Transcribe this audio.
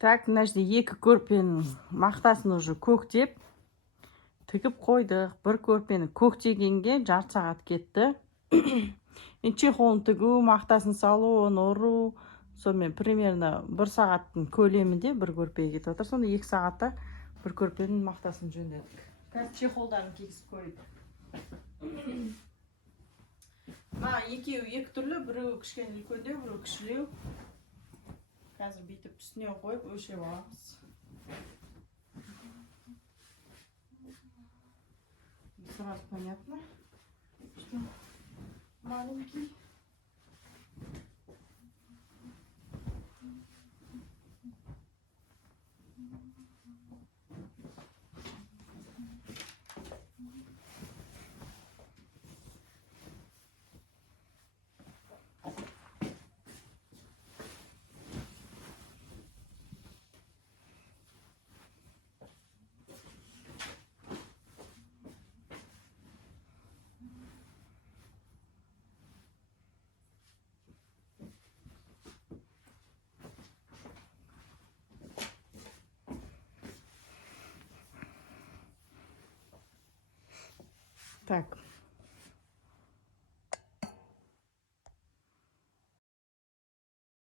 Так, мына жерде екі көрпенің мақтасын уже көктеп тігіп қойдық. Бір көрпені көктегенге жарты сағат кетті. Енді чехолын тігу, мақтасын салу, оны ұру, сонымен примерно 1 сағаттың көлемінде бір көрпеге кетіп отыр. Сонда 2 сағатта бір көрпенің мақтасын жөндедік. Қазір чехолдарын кигізіп көрейік. Екеуі екі түрлі, біреуі кішкене үлкендеу, біреуі кішілеу. Қазір бүйтіп үстіне қойып өлшеп аламыз. Сразу понятно, что маленький. Так,